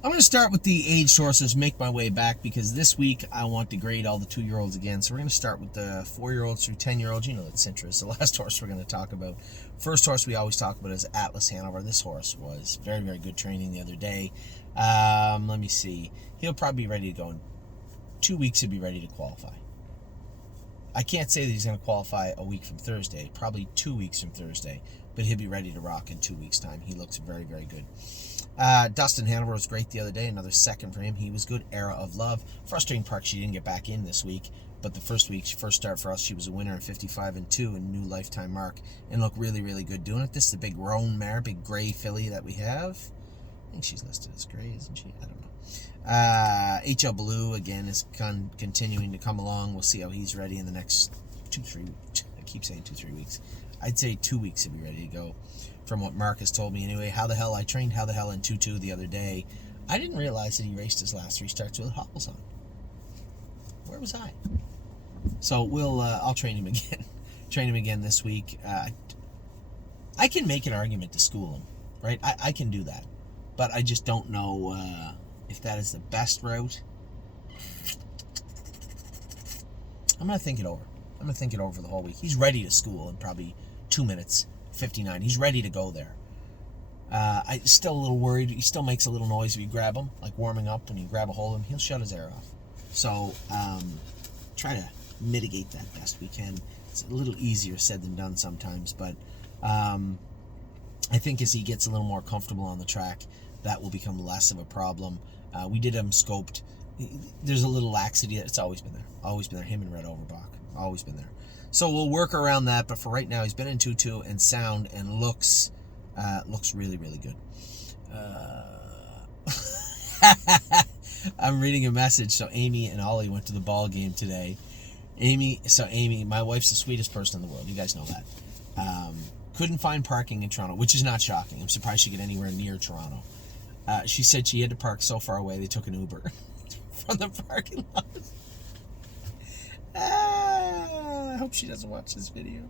I'm going to start with the aged horses, make my way back, because this week I want to grade all the 2-year-olds again. So we're going to start with the 4-year-olds through 10-year-olds. You know that Sintra is the last horse we're going to talk about. First horse we always talk about is Atlas Hanover. This horse was very, very good training the other day. Let me see. He'll probably be ready to go in 2 weeks. He'll be ready to qualify. I can't say that he's going to qualify a week from Thursday, probably 2 weeks from Thursday, but he'll be ready to rock in 2 weeks' time. He looks very, very good. Dustin Hanover was great the other day. Another second for him. He was good. Era of Love. Frustrating part, she didn't get back in this week, but the first start for us, she was a winner in 55-2 and new lifetime mark, and looked really, really good doing it. This is the big roan mare, big gray filly that we have. I think she's listed as gray, isn't she? I don't know. HL Blue, again, is continuing to come along. We'll see how he's ready in the next 2-3 weeks. I keep saying 2-3 weeks. I'd say 2 weeks to be ready to go, from what Mark has told me anyway. I trained How the Hell in 2-2 the other day. I didn't realize that he raced his last 3 starts with hobbles on. Where was I? So I'll train him again. Train him again this week. I can make an argument to school him, right? I can do that. But I just don't know if that is the best route. I'm going to think it over. I'm going to think it over for the whole week. He's ready to school in probably 2 minutes, 59. He's ready to go there. I'm still a little worried. He still makes a little noise if you grab him, like warming up. When you grab a hold of him, he'll shut his air off. So try to mitigate that best we can. It's a little easier said than done sometimes, but I think as he gets a little more comfortable on the track, that will become less of a problem. We did him scoped. There's a little laxity. It's always been there. Always been there. Him and Red Overbach. Always been there. So we'll work around that, but for right now, he's been in 2-2 and sound and looks really, really good. I'm reading a message. So Amy and Ollie went to the ball game today. Amy, my wife's the sweetest person in the world. You guys know that. Couldn't find parking in Toronto, which is not shocking. I'm surprised she get anywhere near Toronto. She said she had to park so far away they took an Uber from the parking lot. I hope she doesn't watch this video.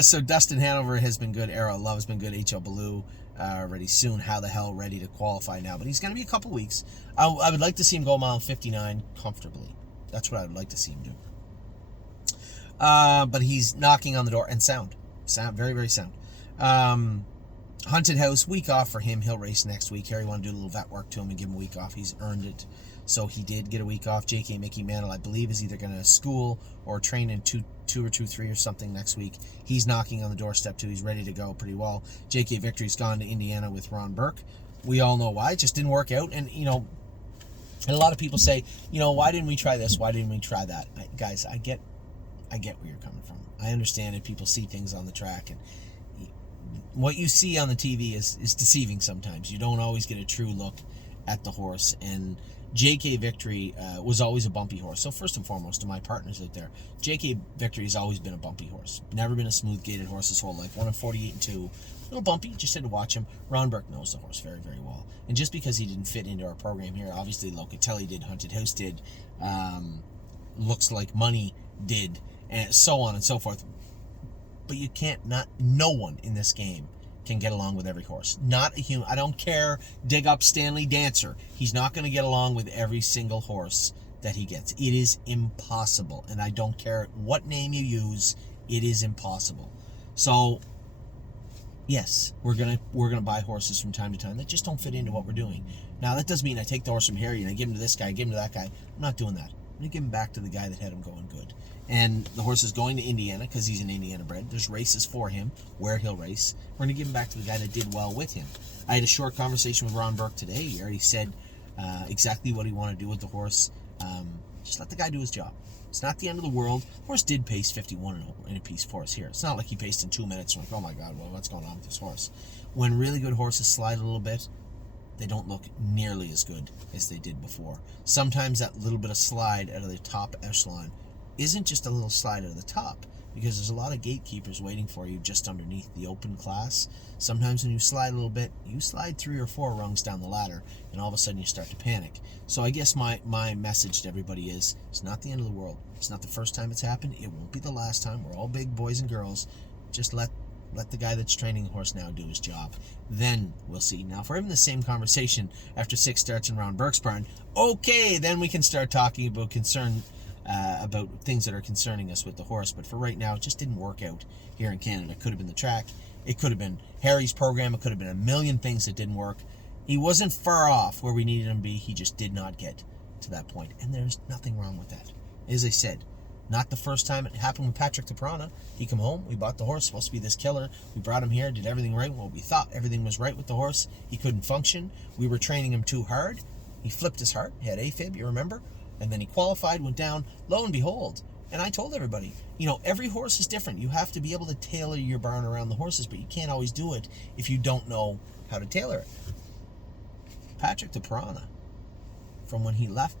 So Dustin Hanover has been good. Era of Love has been good. HL Blue ready soon. How the Hell ready to qualify now. But he's going to be a couple weeks. I would like to see him go mile 59 comfortably. That's what I would like to see him do. But he's knocking on the door. And sound. Very, very sound. Haunted House, week off for him. He'll race next week. Harry wanted to do a little vet work to him and give him a week off. He's earned it. So he did get a week off. JK Mickey Mantle, I believe, is either going to school or train in 2 or 2-3 or something next week. He's knocking on the doorstep too. He's ready to go pretty well. JK Victory's gone to Indiana with Ron Burke. We all know why. It just didn't work out. And, and a lot of people say, why didn't we try this? Why didn't we try that? Guys, I get where you're coming from. I understand that people see things on the track, and what you see on the TV is deceiving sometimes. You don't always get a true look at the horse, and JK Victory was always a bumpy horse. So first and foremost, to my partners out there, JK Victory has always been a bumpy horse. Never been a smooth-gated horse his whole life. Won in 48-2. A little bumpy, just had to watch him. Ron Burke knows the horse very, very well. And just because he didn't fit into our program here, obviously Locatelli did, Haunted House did, Looks Like Money did, and so on and so forth. But you can't, no one in this game can get along with every horse. Not a human. I don't care. Dig up Stanley Dancer. He's not going to get along with every single horse that he gets. It is impossible. And I don't care what name you use. It is impossible. So, yes, we're gonna buy horses from time to time that just don't fit into what we're doing. Now, that doesn't mean I take the horse from Harry and I give him to this guy, I give him to that guy. I'm not doing that. I'm going to give him back to the guy that had him going good. And the horse is going to Indiana because he's an Indiana bred. There's races for him where he'll race. We're going to give him back to the guy that did well with him. I had a short conversation with Ron Burke today. He already said exactly what he wanted to do with the horse. Just let the guy do his job. It's not the end of the world. The horse did pace 51 in a piece for us here. It's not like he paced in 2 minutes. We're like, oh my God, well, what's going on with this horse? When really good horses slide a little bit, they don't look nearly as good as they did before. Sometimes that little bit of slide out of the top echelon isn't just a little slide out of the top, because there's a lot of gatekeepers waiting for you just underneath the open class. Sometimes when you slide a little bit, you slide 3 or 4 rungs down the ladder, and all of a sudden you start to panic. So I guess my message to everybody is, it's not the end of the world. It's not the first time it's happened. It won't be the last time. We're all big boys and girls. Just let Let the guy that's training the horse now do his job. Then we'll see. Now, if we're having the same conversation after 6 starts in Ron Burke's barn, okay, then we can start talking about about things that are concerning us with the horse. But for right now, it just didn't work out here in Canada. It could have been the track. It could have been Harry's program. It could have been a million things that didn't work. He wasn't far off where we needed him to be. He just did not get to that point. And there's nothing wrong with that. As I said, not the first time it happened with Patrick de Prana. He come home, we bought the horse, supposed to be this killer. We brought him here, did everything right. Well, we thought everything was right with the horse. He couldn't function. We were training him too hard. He flipped his heart, he had AFib, you remember? And then he qualified, went down, lo and behold. And I told everybody, every horse is different. You have to be able to tailor your barn around the horses, but you can't always do it if you don't know how to tailor it. Patrick de Prana, from when he left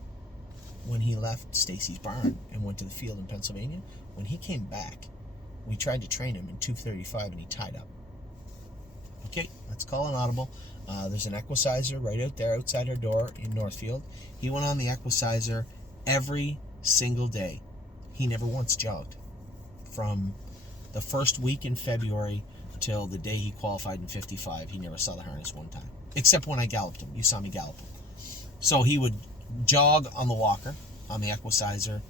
Stacy's barn and went to the field in Pennsylvania, when he came back, we tried to train him in 235 and he tied up. Okay, let's call an audible. There's an equicizer right out there outside our door in Northfield. He went on the equicizer every single day. He never once jogged. From the first week in February till the day he qualified in 55, he never saw the harness one time. Except when I galloped him. You saw me gallop him. So he would jog on the walker, on the equicizer,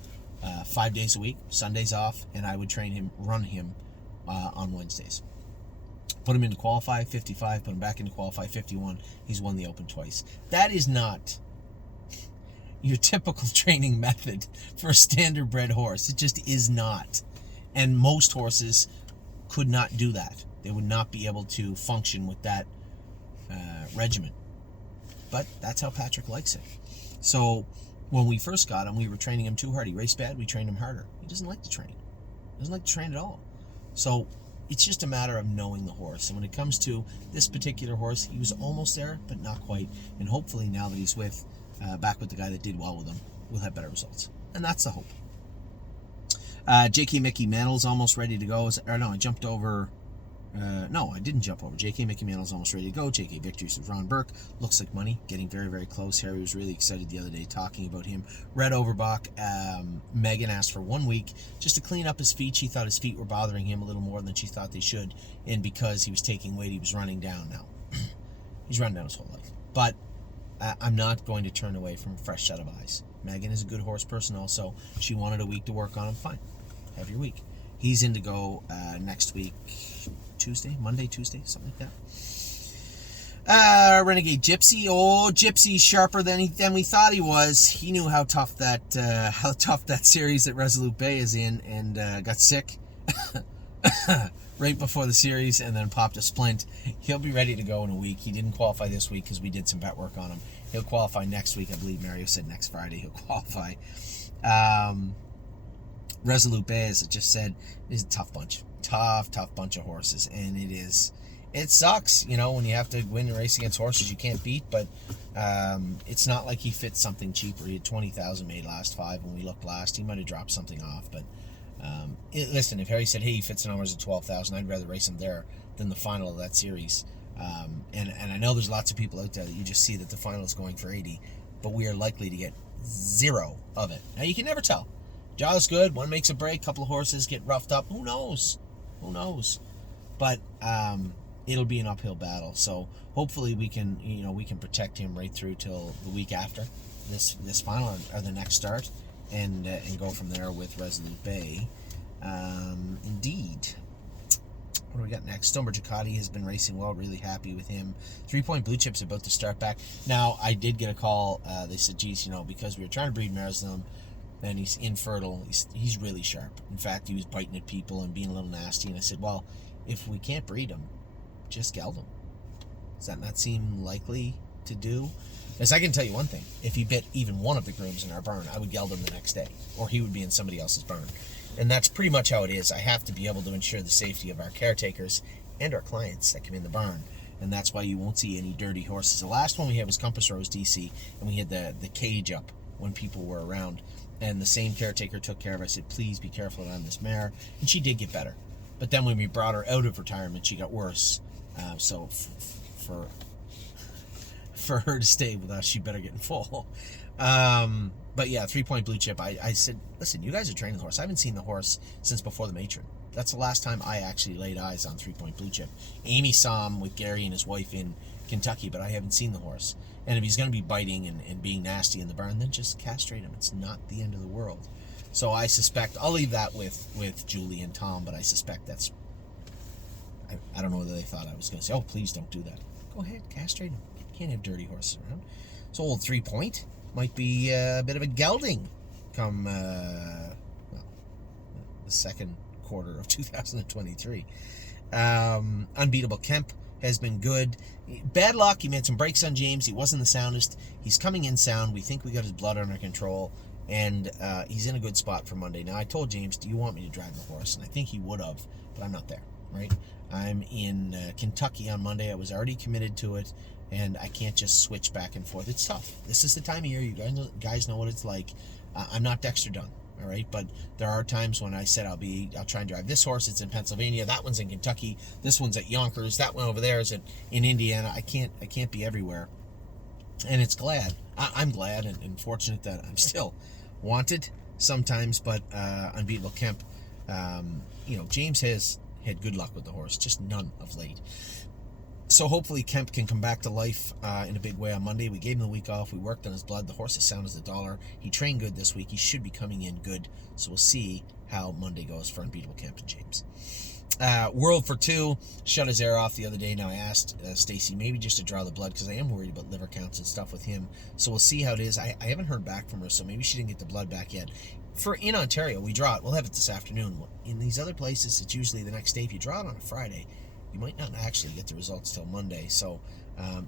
5 days a week, Sundays off, and I would run him on Wednesdays. Put him into qualify 55, put him back into qualify 51. He's won the Open twice. That is not your typical training method for a standard bred horse. It just is not. And most horses could not do that. They would not be able to function with that regimen. But that's how Patrick likes it. So when we first got him, we were training him too hard. He raced bad, we trained him harder. He doesn't like to train. He doesn't like to train at all. So it's just a matter of knowing the horse. And when it comes to this particular horse, he was almost there, but not quite. And hopefully now that he's back with the guy that did well with him, we'll have better results. And that's the hope. J.K. Mickey Mantle's almost ready to go. I jumped over. No, I didn't jump over. J.K. Mickey Mantle's almost ready to go. J.K. Victories with Ron Burke. Looks like money. Getting very, very close. Harry was really excited the other day talking about him. Red Overbach. Megan asked for 1 week just to clean up his feet. She thought his feet were bothering him a little more than she thought they should. And because he was taking weight, he was running down now. He's run down his whole life. But I'm not going to turn away from a fresh set of eyes. Megan is a good horse person also. She wanted a week to work on him. Fine. Have your week. He's in to go next week. Monday, Tuesday, something like that. Renegade Gypsy. Oh, Gypsy's sharper than we thought he was. He knew how tough that series at Resolute Bay is in, and got sick right before the series, and then popped a splint. He'll be ready to go in a week. He didn't qualify this week because we did some bet work on him. He'll qualify next week. I believe Mario said next Friday he'll qualify. Resolute Bay, as I just said, is a tough bunch. Tough bunch of horses, and it sucks, when you have to win a race against horses you can't beat, but it's not like he fits something cheaper. He had 20,000 made last 5 when we looked last. He might have dropped something off, but listen, if Harry said, hey, he fits in numbers at 12,000, I'd rather race him there than the final of that series. And I know there's lots of people out there that you just see that the final is going for 80, but we are likely to get 0 of it. Now, you can never tell. Jaw's good, one makes a break, couple of horses get roughed up, who knows? But it'll be an uphill battle. So hopefully we can protect him right through till the week after this final or the next start, and go from there with Resolute Bay. Indeed. What do we got next? Stonebridge Ducati has been racing well. Really happy with him. 3 Point Blue Chip's about to start back. Now, I did get a call. They said, geez, because we were trying to breed mares with him, and he's infertile. He's really sharp. In fact, he was biting at people and being a little nasty. And I said, well, if we can't breed him, just geld him. Does that not seem likely to do? Because I can tell you one thing. If he bit even one of the grooms in our barn, I would geld him the next day. Or he would be in somebody else's barn. And that's pretty much how it is. I have to be able to ensure the safety of our caretakers and our clients that come in the barn. And that's why you won't see any dirty horses. The last one we had was Compass Rose DC, and we had the cage up when people were around. And the same caretaker took care of her. I said, please be careful around this mare. And she did get better. But then when we brought her out of retirement, she got worse. So for her to stay with us, she better get in full. But yeah, 3 Point Blue Chip. I said, listen, you guys are training the horse. I haven't seen the horse since before the matron. That's the last time I actually laid eyes on 3 Point Blue Chip. Amy saw him with Gary and his wife in Kentucky, but I haven't seen the horse. And if he's going to be biting and being nasty in the barn, then just castrate him. It's not the end of the world. So I suspect, I'll leave that with Julie and Tom, but I suspect that's, I don't know whether they thought I was going to say, oh, please don't do that. Go ahead, castrate him. You can't have dirty horses around. So old 3 Point might be a bit of a gelding come, the second quarter of 2023. Unbeatable Kemp has been good. Bad luck, he made some breaks on James. He wasn't the soundest. He's coming in sound. We think we got his blood under control. And he's in a good spot for Monday. Now, I told James, do you want me to drive the horse? And I think he would have, but I'm not there, right? I'm in Kentucky on Monday. I was already committed to it, and I can't just switch back and forth. It's tough. This is the time of year. You guys know what it's like. I'm not Dexter Dunn, all right? But there are times when I said I'll try and drive this horse. It's in Pennsylvania. That one's in Kentucky. This one's at Yonkers. That one over there is in Indiana. I can't be everywhere. And it's glad. I'm glad and fortunate that I'm still wanted sometimes, but Unbeatable Kemp, James has had good luck with the horse, just none of late. So hopefully Kemp can come back to life in a big way on Monday. We gave him the week off. We worked on his blood. The horse is sound as a dollar. He trained good this week. He should be coming in good. So we'll see how Monday goes for Unbeatable Kemp and James. World for Two shut his air off the other day. Now I asked Stacy maybe just to draw the blood because I am worried about liver counts and stuff with him. So we'll see how it is. I haven't heard back from her, so maybe she didn't get the blood back yet. In Ontario, we draw it. We'll have it this afternoon. In these other places, it's usually the next day. If you draw it on a Friday, you might not actually get the results till Monday. So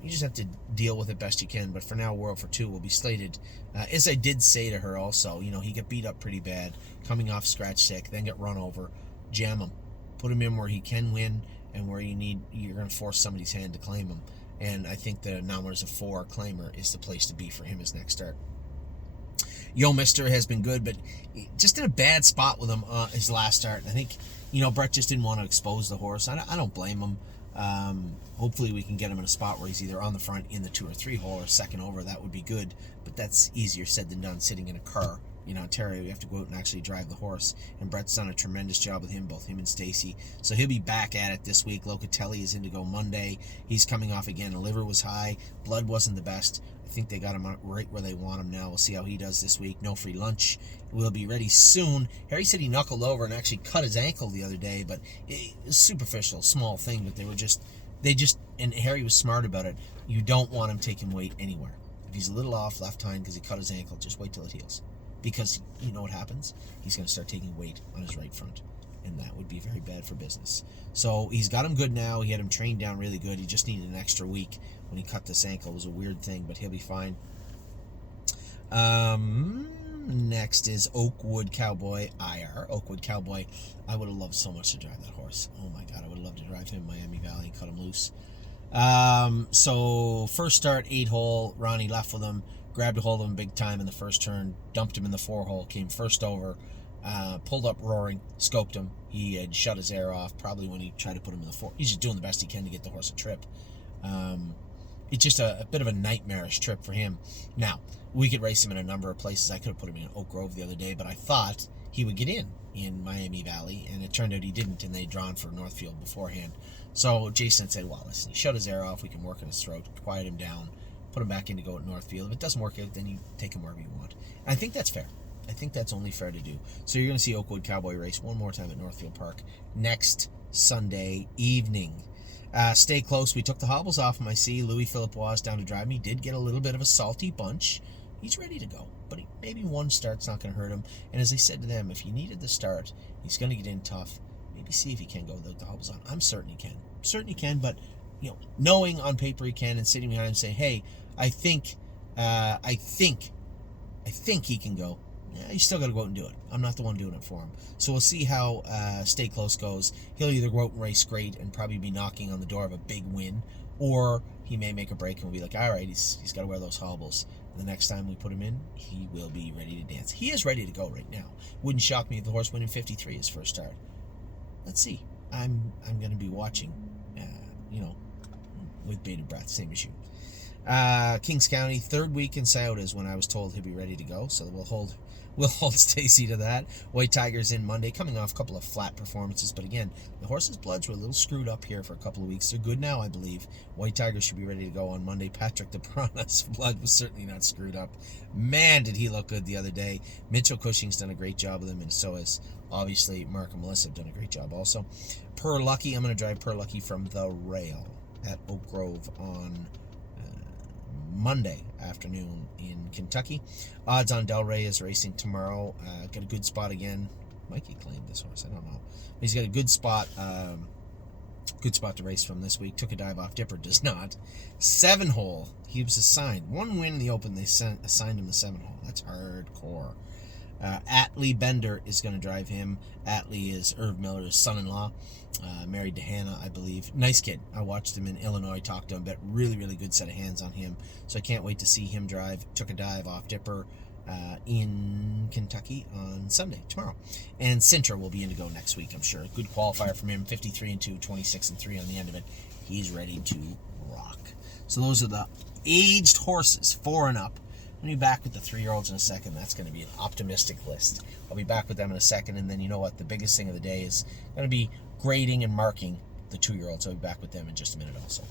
you just have to deal with it best you can. But for now, World for Two will be slated. As I did say to her also, he got beat up pretty bad, coming off scratch sick, then get run over. Jam him. Put him in where he can win and where you're going to force somebody's hand to claim him. And I think the numbers of 4 claimer is the place to be for him his next start. Yo Mister has been good, but just in a bad spot with him his last start. I think, Brett just didn't want to expose the horse. I don't blame him. Hopefully we can get him in a spot where he's either on the front in the 2 or 3 hole or second over. That would be good, but that's easier said than done sitting in a car. In Ontario, you have to go out and actually drive the horse. And Brett's done a tremendous job with him, both him and Stacy. So he'll be back at it this week. Locatelli is in to go Monday. He's coming off again. The liver was high. Blood wasn't the best. I think they got him right where they want him now. We'll see how he does this week. No free lunch. We'll be ready soon. Harry said he knuckled over and actually cut his ankle the other day, but it was superficial, small thing, but and Harry was smart about it. You don't want him taking weight anywhere. If he's a little off left hind because he cut his ankle, just wait till it heals. Because you know what happens? He's going to start taking weight on his right front, and that would be very bad for business. So he's got him good now. He had him trained down really good. He just needed an extra week when he cut this ankle. It was a weird thing, but he'll be fine. Next is Oakwood Cowboy IR. Oakwood Cowboy, I would have loved so much to drive that horse. Oh my God, I would have loved to drive him in Miami Valley and cut him loose. So first start, 8 hole. Ronnie left with him. Grabbed a hold of him big time in the first turn, dumped him in the 4 hole, came first over, pulled up roaring, scoped him. He had shut his air off probably when he tried to put him in the 4. He's just doing the best he can to get the horse a trip. It's just a bit of a nightmarish trip for him. Now, we could race him in a number of places. I could have put him in Oak Grove the other day, but I thought he would get in Miami Valley, and it turned out he didn't, and they'd drawn for Northfield beforehand. So Jason said, well, listen, he shut his air off. We can work in his throat, quiet him down, put him back in to go at Northfield. If it doesn't work out, then you take him wherever you want. And I think that's fair. I think that's only fair to do. So you're going to see Oakwood Cowboy race one more time at Northfield Park next Sunday evening. Stay close. We took the hobbles off him. I see Louis Philippois down to drive me. Did get a little bit of a salty bunch. He's ready to go, but maybe one start's not going to hurt him. And as I said to them, if he needed the start, he's going to get in tough. Maybe see if he can go without the hobbles on. I'm certain he can. Certain he can, but knowing on paper he can, and sitting behind him saying, "Hey, I think he can go." Yeah, you still got to go out and do it. I'm not the one doing it for him. So we'll see how Stay Close goes. He'll either go out and race great and probably be knocking on the door of a big win, or he may make a break and we'll be like, all right, he's got to wear those hobbles. And the next time we put him in, he will be ready to dance. He is ready to go right now. Wouldn't shock me if the horse went in 53 his first start. Let's see. I'm going to be watching, with bated breath, same as you. Kings County, 3rd week in Scioto is when I was told he'll be ready to go. So we'll hold We'll hold Stacy to that. White Tiger's in Monday, coming off a couple of flat performances. But again, the horses' bloods were a little screwed up here for a couple of weeks. They're good now, I believe. White Tiger should be ready to go on Monday. Patrick the Piranha's blood was certainly not screwed up. Man, did he look good the other day. Mitchell Cushing's done a great job with him, and so has, obviously, Mark and Melissa have done a great job also. Per Lucky, I'm going to drive Per Lucky from the rail at Oak Grove on Monday afternoon in Kentucky. Odds on Del Rey is racing tomorrow. Got a good spot again. Mikey claimed this horse. I don't know. He's got a good spot. Good spot to race from this week. Took a dive off Dipper. Does not. 7-hole. He was assigned. 1 win in the Open. They assigned him the 7-hole. That's hardcore. Atlee Bender is going to drive him. Atlee is Irv Miller's son-in-law, married to Hannah, I believe. Nice kid. I watched him in Illinois, talked to him, but really, really good set of hands on him. So I can't wait to see him drive. Took a dive off Dipper in Kentucky on Sunday, tomorrow. And Sintra will be in to go next week, I'm sure. Good qualifier from him, 53-2, 26-3 on the end of it. He's ready to rock. So those are the aged horses, 4 and up. I'll be back with the 3-year-olds in a second. That's going to be an optimistic list. I'll be back with them in a second, and then you know what? The biggest thing of the day is going to be grading and marking the 2-year-olds. I'll be back with them in just a minute also.